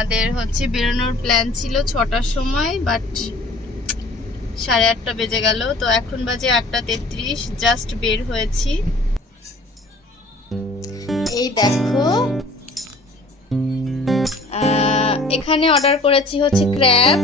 আমাদের হচ্ছে বেরোনোর প্ল্যান ছিল 6টার সময়, বাট 8:30 বেজে গেল। তো এখন বাজে 8:33, জাস্ট বের হয়েছি। এই দেখো, এখানে অর্ডার করেছি হচ্ছে ক্র্যাব।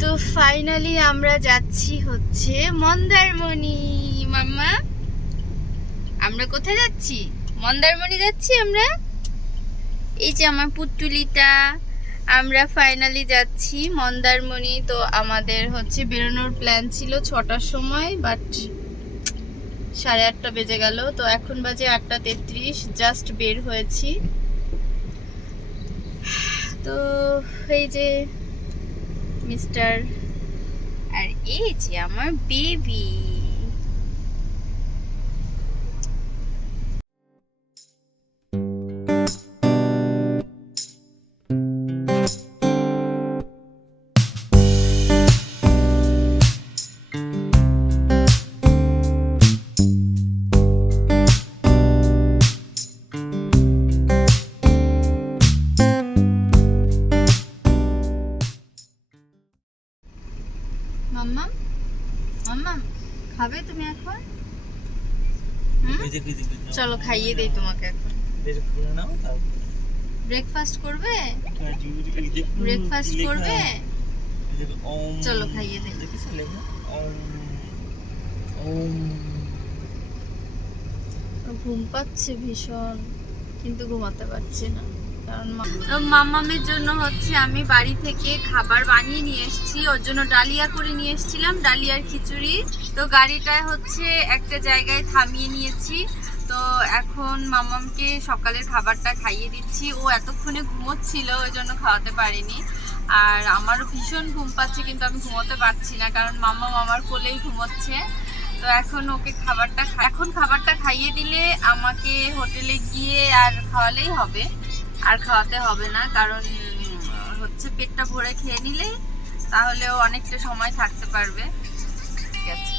তো ফাইনালি আমরা যাচ্ছি হচ্ছে মন্দারমণি। মাম্মা, আমরা কোথায় যাচ্ছি? মন্দারমণি যাচ্ছি আমরা। এই যে আমার পুতুলিটা, আমরা ফাইনালি যাচ্ছি মন্দারমণি। তো আমাদের হচ্ছে বেরোনোর প্ল্যান ছিল 6টার সময়, বাট 8:30 বেজে গেল। তো এখন বাজে 8:33, জাস্ট বের হয়েছি। তো এই যে মিস্টার, আর এই যে আমার বেবি। মাম্মা, মাম্মা খাবে তুমি এখন? চলো খাইয়ে দেই তোমাকে এখন। ব্রেকফাস্ট করবে? ব্রেকফাস্ট করবে? চলো খাইয়ে দেই। ঘুম পাচ্ছে ভীষণ, কিন্তু ঘুমাতে পারছি না, কারণ মাম্মামের জন্য হচ্ছে আমি বাড়ি থেকে খাবার বানিয়ে নিয়ে এসেছি। ওর জন্য ডালিয়া করে নিয়ে এসেছিলাম, ডালিয়ার খিচুড়ি। তো গাড়িটায় হচ্ছে একটা জায়গায় থামিয়ে নিয়েছি। তো এখন মাম্মামকে সকালের খাবারটা খাইয়ে দিচ্ছি। ও এতক্ষণে ঘুমোচ্ছিল, ওই জন্য খাওয়াতে পারিনি। আর আমারও ভীষণ ঘুম পাচ্ছে, কিন্তু আমি ঘুমোতে পারছি না, কারণ মাম্মাম আমার কোলেই ঘুমোচ্ছে। তো এখন ওকে খাবারটা খাইয়ে দিলে আমাকে হোটেলে গিয়ে আর খাওয়ালেই হবে, আর খাওয়াতে হবে না। কারণ হচ্ছে পেটটা ভরে খেয়ে নিলে তাহলেও অনেকটা সময় থাকতে পারবে। ঠিক আছে।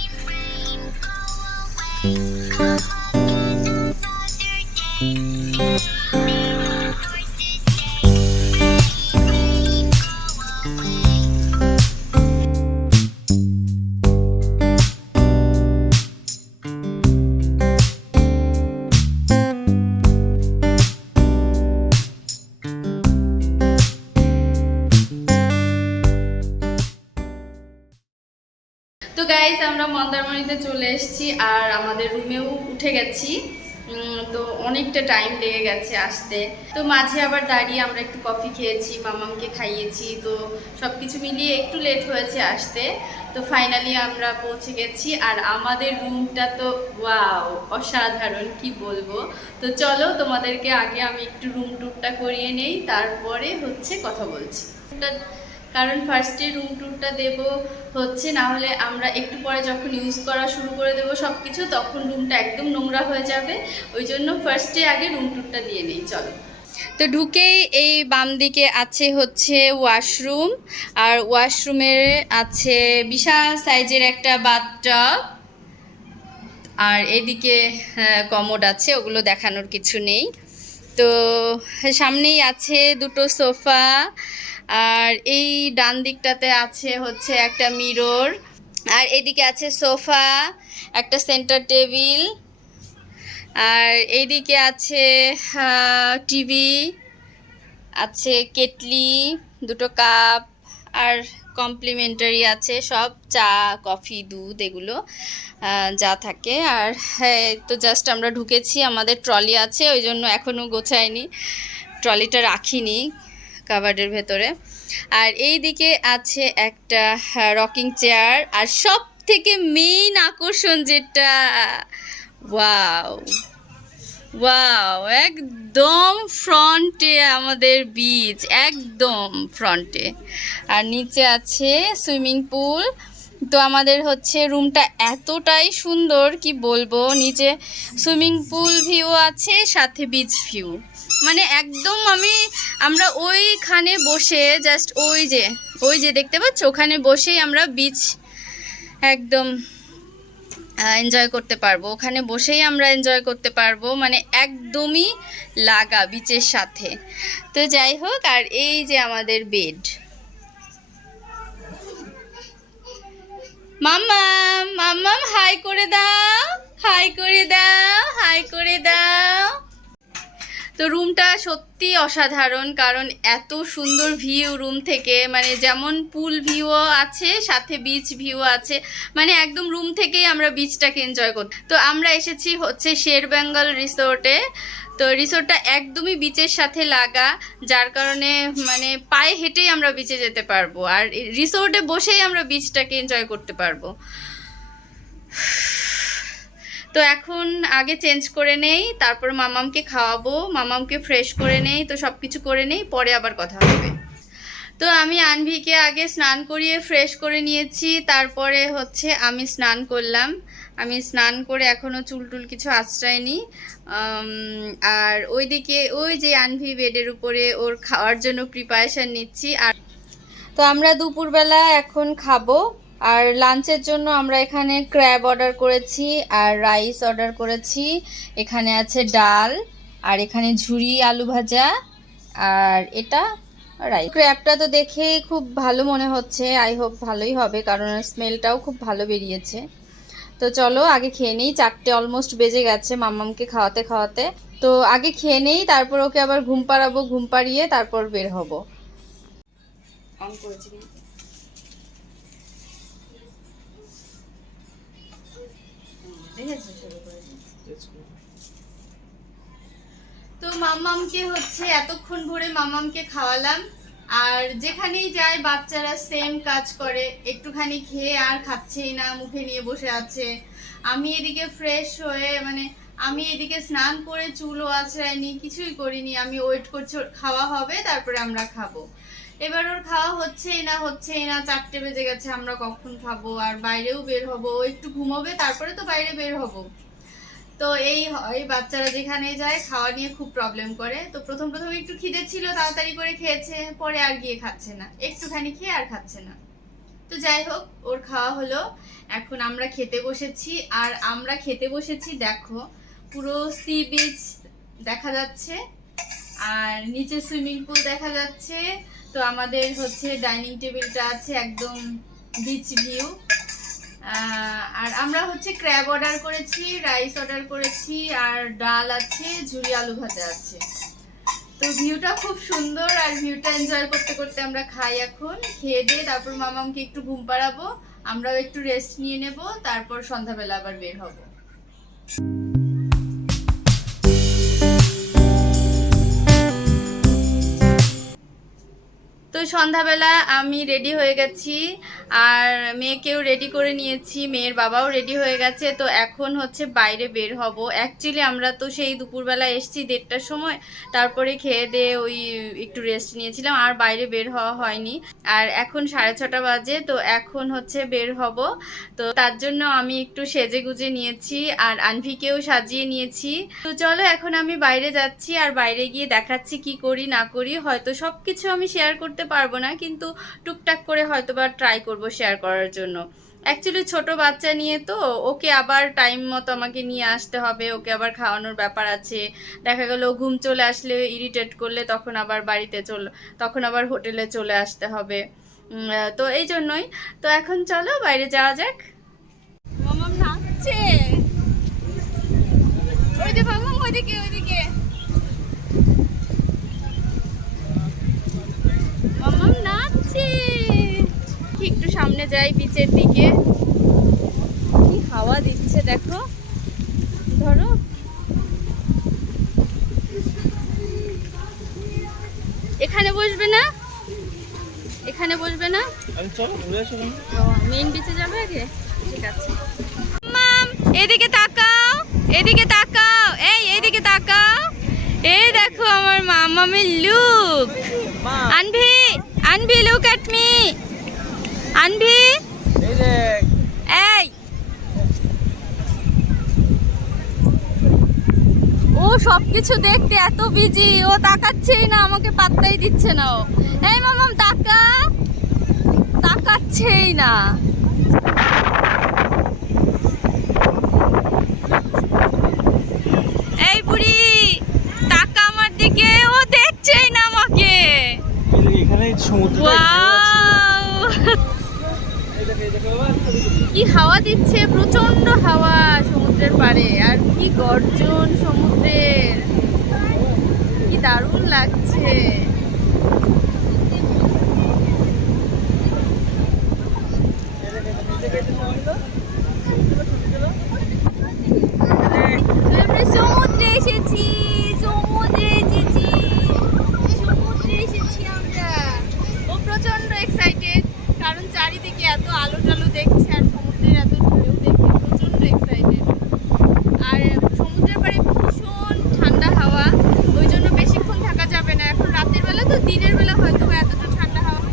তো গাইস, আমরা মন্দারমণিতে চলে এসেছি আর আমাদের রুমেও উঠে গেছি। তো অনেকটা টাইম লেগে গেছে আসতে। তো মাঝে আবার দাঁড়িয়ে আমরা একটু কফি খেয়েছি, মামামকে খাইয়েছি। তো সব কিছু মিলিয়ে একটু লেট হয়েছে আসতে। তো ফাইনালি আমরা পৌঁছে গেছি। আর আমাদের রুমটা তো ওয়াও, অসাধারণ, কি বলবো। তো চলো তোমাদেরকে আগে আমি একটু রুম ট্যুরটা করিয়ে নেই, তারপরে হচ্ছে কথা বলছি। কারণ ফার্স্টে রুম ট্যুরটা দেব হচ্ছে, না হলে আমরা একটু পরে যখন ইউজ করা শুরু করে দেবো সব কিছু, তখন রুমটা একদম নোংরা হয়ে যাবে। ওই জন্য ফার্স্টে আগে রুম ট্যুরটা দিয়ে নেই, চলো। তো ঢুকেই এই বাম দিকে আছে হচ্ছে ওয়াশরুম, আর ওয়াশরুমের আছে বিশাল সাইজের একটা বাথটব। আর এদিকে কমোড আছে, ওগুলো দেখানোর কিছু নেই। তো সামনেই আছে দুটো সোফা, আর এই ডান দিকটাতে আছে হচ্ছে একটা মিরর, আর এদিকে আছে সোফা, একটা সেন্টার টেবিল, আর এইদিকে আছে টিভি, আছে কেটলি, দুটো কাপ, আর কমপ্লিমেন্টারি আছে সব, চা, কফি, দুধ, এগুলো যা থাকে। আর হ্যাঁ, তো জাস্ট আমরা ঢুকেছি, আমাদের ট্রলি আছে, ওই জন্য এখনও গোছায়নি, ট্রলিটা রাখিনি কাভার্ডের ভেতরে। আর এই দিকে আছে একটা রকিং চেয়ার, আর সব থেকে মেইন আকর্ষণ যেটা, ওয়াও ওয়াও, একদম ফ্রন্টে আমাদের বিচ, একদম ফ্রন্টে। আর নিচে আছে সুইমিং পুল। তো আমাদের হচ্ছে রুমটা এতটাই সুন্দর, কি বলবো। নিচে সুইমিং পুল ভিউ আছে, সাথে বিচ ভিউ, মানে একদম আমরা ওইখানে বসে জাস্ট ওই যে দেখতে পাচ্ছ, ওখানে বসেই আমরা বিচ একদম এনজয় করতে পারবো, ওখানে বসেই আমরা এনজয় করতে পারবো, মানে একদমই লাগা বিচের সাথে। তো যাই হোক, আর এই যে আমাদের বেড। মাম্মাম মাম্মাম হাই করে দাও, হাই করে দাও, হাই করে দাও। তো রুমটা সত্যি অসাধারণ, কারণ এত সুন্দর ভিউ রুম থেকে, মানে যেমন পুল ভিউও আছে সাথে বিচ ভিউ আছে, মানে একদম রুম থেকেই আমরা বিচটাকে এনজয় করি। তো আমরা এসেছি হচ্ছে শের বেঙ্গল রিসোর্টে। তো রিসোর্টটা একদমই বিচের সাথে লাগা, যার কারণে মানে পায়ে হেঁটেই আমরা বিচে যেতে পারবো, আর রিসোর্টে বসেই আমরা বিচটাকে এনজয় করতে পারবো। তো এখন আগে চেঞ্জ করে নেই, তারপর মামামকে খাওয়াবো, মামামকে ফ্রেশ করে নেই, তো সব কিছু করে নেই, পরে আবার কথা হবে। তো আমি আনভিকে আগে স্নান করিয়ে ফ্রেশ করে নিয়েছি, তারপরে হচ্ছে আমি স্নান করলাম। আমি স্নান করে এখনও চুল টুল কিছু আঁচড়াইনি। আর ওইদিকে ওই যে আনভি বেডের উপরে ওর খাওয়ার জন্য প্রিপারেশান নিচ্ছি। আর তো আমরা দুপুরবেলা এখন খাবো, আর লাঞ্চের জন্য আমরা এখানে ক্র্যাব অর্ডার করেছি আর রাইস অর্ডার করেছি। এখানে আছে ডাল, আর এখানে ঝুরি আলু ভাজা, আর এটা রাইস। ক্র্যাবটা তো দেখে খুব ভালো মনে হচ্ছে, আই হোপ ভালোই হবে, কারণ স্মেলটাও খুব ভালো বেরিয়েছে। তো চলো আগে খেয়ে নেই, 4টে অলমোস্ট বেজে গেছে মাম্মামকে খাওয়াতে খাওয়াতে। তো আগে খেয়ে নেই, তারপর ওকে আবার ঘুম পাড়াবো, ঘুম পাড়িয়ে তারপর বের হবো। অন করেছি। তো মাম্মামকে হচ্ছে এতক্ষণ ধরে মাম্মামকে খাওয়ালাম, আর যেখানেই যায় বাচ্চারা সেম কাজ করে, একটুখানি খেয়ে আর খাচ্ছেই না, মুখে নিয়ে বসে আছে। আমি এদিকে ফ্রেশ হয়ে, মানে আমি এদিকে স্নান করে চুলও আঁচড়াইনি, কিছুই করিনি, আমি ওয়েট করছি ওর খাওয়া হবে তারপরে আমরা খাবো। এবার ওর খাওয়া হচ্ছেই না 4টে বেজে গেছে, আমরা কখন খাবো? আর বাইরেও বের হবো, ও একটু ঘুমোবে তারপরে তো বাইরে বের হবো। তো এই হয়, বাচ্চারা যেখানে যায় খাওয়া নিয়ে খুব প্রবলেম করে। তো প্রথম একটু খিদে ছিল, তাড়াতাড়ি করে খেয়েছে, পরে আর গিয়ে খাচ্ছে না, একটুখানি খেয়ে আর খাচ্ছে না। তো যাই হোক, ওর খাওয়া হলো, এখন আমরা খেতে বসেছি। আর আমরা খেতে বসেছি, দেখো পুরো সি বিচ দেখা যাচ্ছে, আর নিচে সুইমিং পুল দেখা যাচ্ছে। তো আমাদের হচ্ছে ডাইনিং টেবিলটা আছে একদম বিচ ভিউ। আর আমরা হচ্ছে ক্র্যাব অর্ডার করেছি, রাইস অর্ডার করেছি, আর ডাল আছে, ঝুরি আলু ভাজা আছে। তো ভিউটা খুব সুন্দর, আর ভিউটা এনজয় করতে করতে আমরা খাই। এখন খেয়ে দিয়ে তারপর মামামকে একটু ঘুম পাড়াবো, আমরাও একটু রেস্ট নিয়ে নেব, তারপর সন্ধ্যাবেলা আবার বের হব। তো সন্ধ্যাবেলা আমি রেডি হয়ে গেছি, আর মেয়েকেও রেডি করে নিয়েছি, মেয়ের বাবাও রেডি হয়ে গেছে। তো এখন হচ্ছে বাইরে বের হব। অ্যাকচুয়ালি আমরা তো সেই দুপুরবেলা এসেছি 1:30টার সময়, তারপরে খেয়ে দিয়ে ওই একটু রেস্ট নিয়েছিলাম, আর বাইরে বের হওয়া হয়নি। আর এখন 6:30 বাজে, তো এখন হচ্ছে বের হব। তো তার জন্য আমি একটু সেজে গুজে নিয়েছি, আর আনভিকেও সাজিয়ে নিয়েছি। তো চলো এখন আমি বাইরে যাচ্ছি, আর বাইরে গিয়ে দেখাচ্ছি কি করি না করি। হয়তো সব কিছু আমি শেয়ার করতে পারবো না, কিন্তু টুকটাক করে হয়তো বা ট্রাই করবো শেয়ার করার জন্য। অ্যাকচুয়ালি ছোট বাচ্চা নিয়ে তো ওকে আবার টাইম মতো আমাকে নিয়ে আসতে হবে, ওকে আবার খাওয়ানোর ব্যাপার আছে। দেখা গেল ঘুম চলে আসলে, ইরিটেট করলে তখন আবার তখন আবার হোটেলে চলে আসতে হবে। তো এই জন্যই। তো এখন চলো বাইরে যাওয়া যাক। মামাম নাচছে, ওই যে মামাম ওইদিকে ওইদিকে। মামাম নাচছে, একটু সামনে যাই বিচের দিকে, কি হাওয়া দিচ্ছে দেখো। ধরো, এখানে বসবে না, এখানে বসবে না, মেইন বিচে যাবে আগে। ঠিক আছে মাম, এদিকে তাকাও, এদিকে তাকাও, এইদিকে তাকাও। এই দেখো আমার মামামের look. Anvi, Anvi look at me. Anvi, এই ও সবকিছু দেখতে এত বিজি, ও তাকাচ্ছেই না, আমাকে পাত্তাই দিচ্ছে না ও। এই মামাম তাকা, তাকাচ্ছেই না। সমুদ্রটা কি হাওয়া দিচ্ছে, প্রচন্ড হাওয়া সমুদ্রের পাড়ে, আর কি গর্জন সমুদ্রের, কি দারুণ লাগছে। আমরা সমুদ্রে এসেছি, সমুদ্রে এসেছি, সমুদ্রে এসেছি আমরা। ও প্রচন্ড এক্সাইটেড, কারণ চারিদিকে এত আলো টালো দেখছে আর সমুদ্রের এত ঢেউ দেখে প্রচন্ড এক্সাইটেড। আর সমুদ্রের পাড়ে ভীষণ ঠান্ডা হাওয়া, ওই জন্য বেশিক্ষণ থাকা যাবে না। এখন রাতের বেলা তো, দিনের বেলা হয়তো এতটা ঠান্ডা হাওয়া।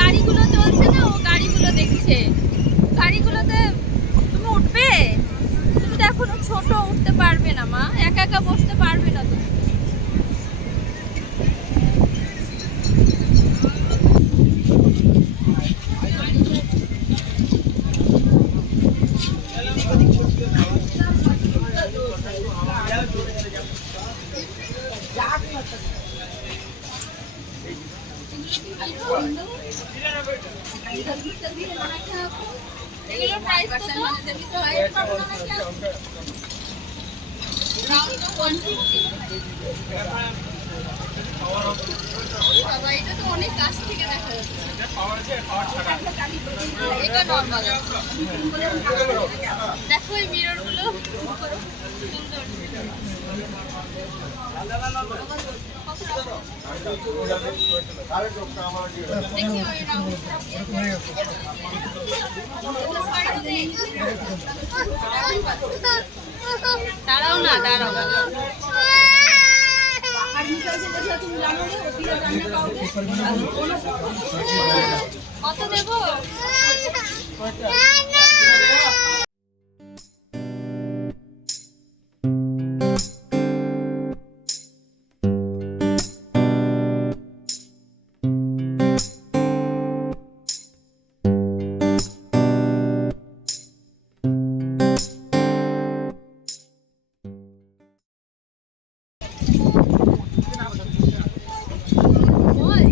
গাড়িগুলো চলছে না, ও গাড়িগুলো দেখছে। গাড়িগুলোতে তুমি উঠবে? তুমি তো এখনো ছোট, উঠতে পারবে না মা, একা একা বসতে পারবে না তুমি। এগুলোর প্রাইস কত? বাবা, এটা তো অনেক কাছ থেকে দেখা যাচ্ছে। এটা নরমাল। দেখো এই মিরর গুলো সুন্দর। দাঁড়াও না, দাঁড়াও। কত দেবো?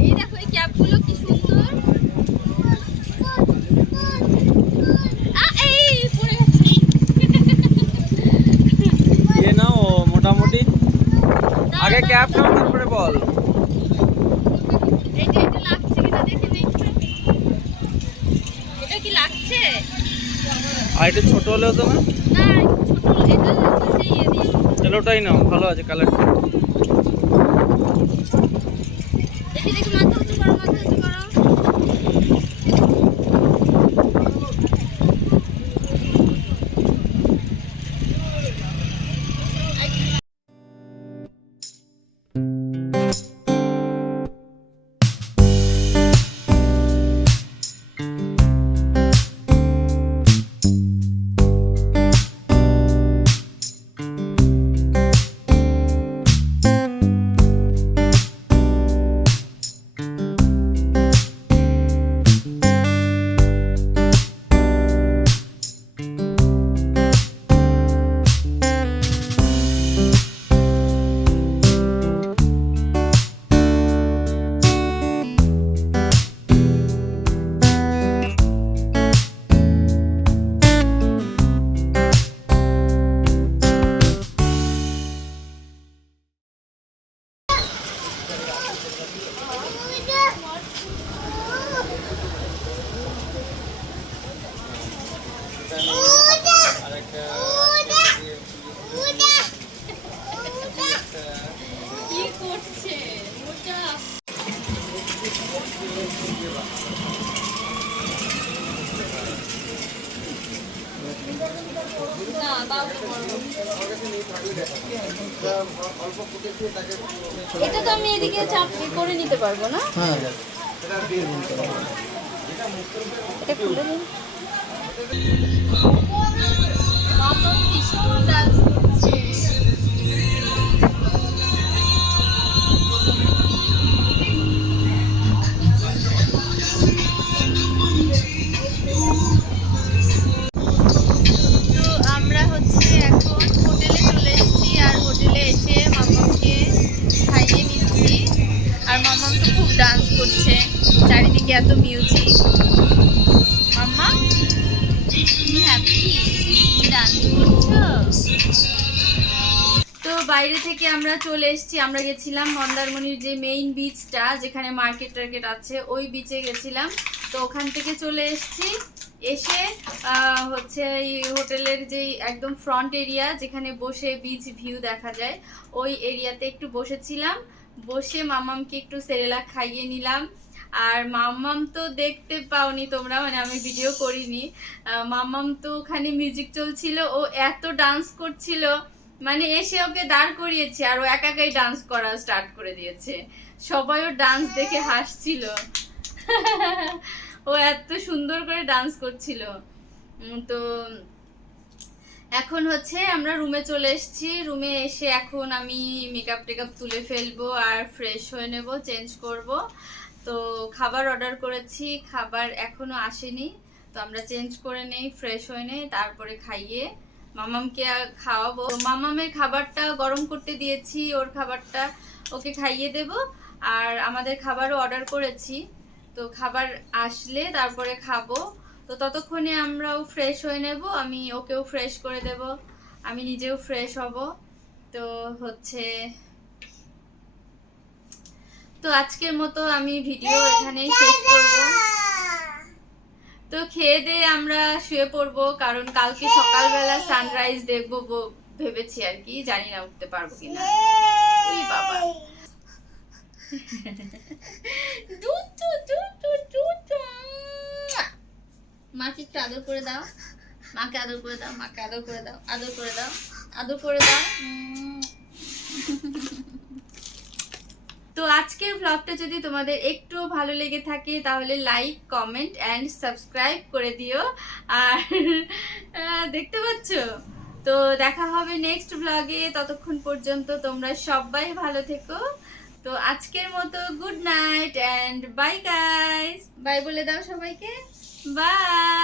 এই দেখো এই ক্যাপগুলো কি সুন্দর। মোটামুটি আগে ক্যাপ নাও, তারপরে বল। এটা লাগছে কিনা দেখে দেখো। এটা কি লাগছে? আর এটা ছোট হলেও তো না, ছোট, এটা হচ্ছে ইয়ে দিয়ে। চলো ওটাই নাও, ভালো আছে কালারটা। দেখি দেখি, মাথা উঁচু করো, মাথা উঁচু করো। কি করছে ওটা? না, দাও তো বড়। এটা তো আমি এদিকে চাপ করে নিতে পারবো না? হ্যাঁ এটা খুলে নিন। মামা ভীষণ ডান্স করছে। তো আমরা হচ্ছে এখন হোটেলে চলে এসেছি, আর হোটেলে এসে মামাকে খাইয়ে নিচ্ছি। আর মামাম তো খুব ডান্স করছে, চারিদিকে এত মিউজিক। মাম্মা, তুমি হ্যাপি? ডান্স করছো? তো বাইরে থেকে আমরা চলে এসেছি। আমরা গেছিলাম মন্দারমণির যে মেইন বিচটা, যেখানে মার্কেট টার্কেট আছে, ওই বিচে গেছিলাম। তো ওখান থেকে চলে এসেছি। এসে হচ্ছে এই হোটেলের যে একদম ফ্রন্ট এরিয়া, যেখানে বসে বিচ ভিউ দেখা যায়, ওই এরিয়াতে একটু বসেছিলাম। বসে মামামকে একটু সেরেলাক খাইয়ে নিলাম। আর মাম্মাম তো দেখতে পাওনি তোমরা, মানে আমি ভিডিও করিনি। মাম্মাম তো ওখানে মিউজিক চলছিল, ও এত ডান্স করছিল, মানে এসে ওকে দাঁড় করিয়েছে আর ও একা একাই ডান্স করা স্টার্ট করে দিয়েছে। সবাই ওর ডান্স দেখে হাসছিল। ও এত সুন্দর করে ডান্স করছিল। তো এখন হচ্ছে আমরা রুমে চলে এসেছি। রুমে এসে এখন আমি মেকআপ টেকআপ তুলে ফেলবো আর ফ্রেশ হয়ে নেব, চেঞ্জ করব। তো খাবার অর্ডার করেছি, খাবার এখনো আসেনি। তো আমরা চেঞ্জ করে নেই, ফ্রেশ হয়ে নেই, তারপরে খাইয়ে মামামকে খাওয়াবো। মামামের খাবারটা গরম করতে দিয়েছি, ওর খাবারটা ওকে খাইয়ে দেব। আর আমাদের খাবারও অর্ডার করেছি, তো খাবার আসলে তারপরে খাবো। তো ততক্ষণে আমরাও ফ্রেশ হয়ে নেব, আমি ওকেও ফ্রেশ করে দেব, আমি নিজেও ফ্রেশ হব। তো হচ্ছে, তো আজকের মতো আমি ভিডিও এখানেই শেষ করব। তো খেয়ে দিয়ে আমরা শুয়ে পড়বো, কারণ কালকে সকালবেলা সানরাইজ দেখবো ভেবেছি আর কি, জানি না উঠতে পারবো কিনা। ওই বাবা, মাকে একটু আদর করে দাও, মাকে আদর করে দাও, মাকে আদর করে দাও, আদর করে দাও, আদর করে দাও। তো আজকের ব্লগটা যদি তোমাদের একটু ভালো লেগে থাকে তাহলে লাইক, কমেন্ট এন্ড সাবস্ক্রাইব করে দিও। আর দেখতে পাচ্ছ, তো দেখা হবে নেক্সট ব্লগে। ততক্ষণ পর্যন্ত তোমরা সবাই ভালো থেকো। তো আজকের মতো good night and bye guys. Bye বলে দাও সবাইকে, বাই।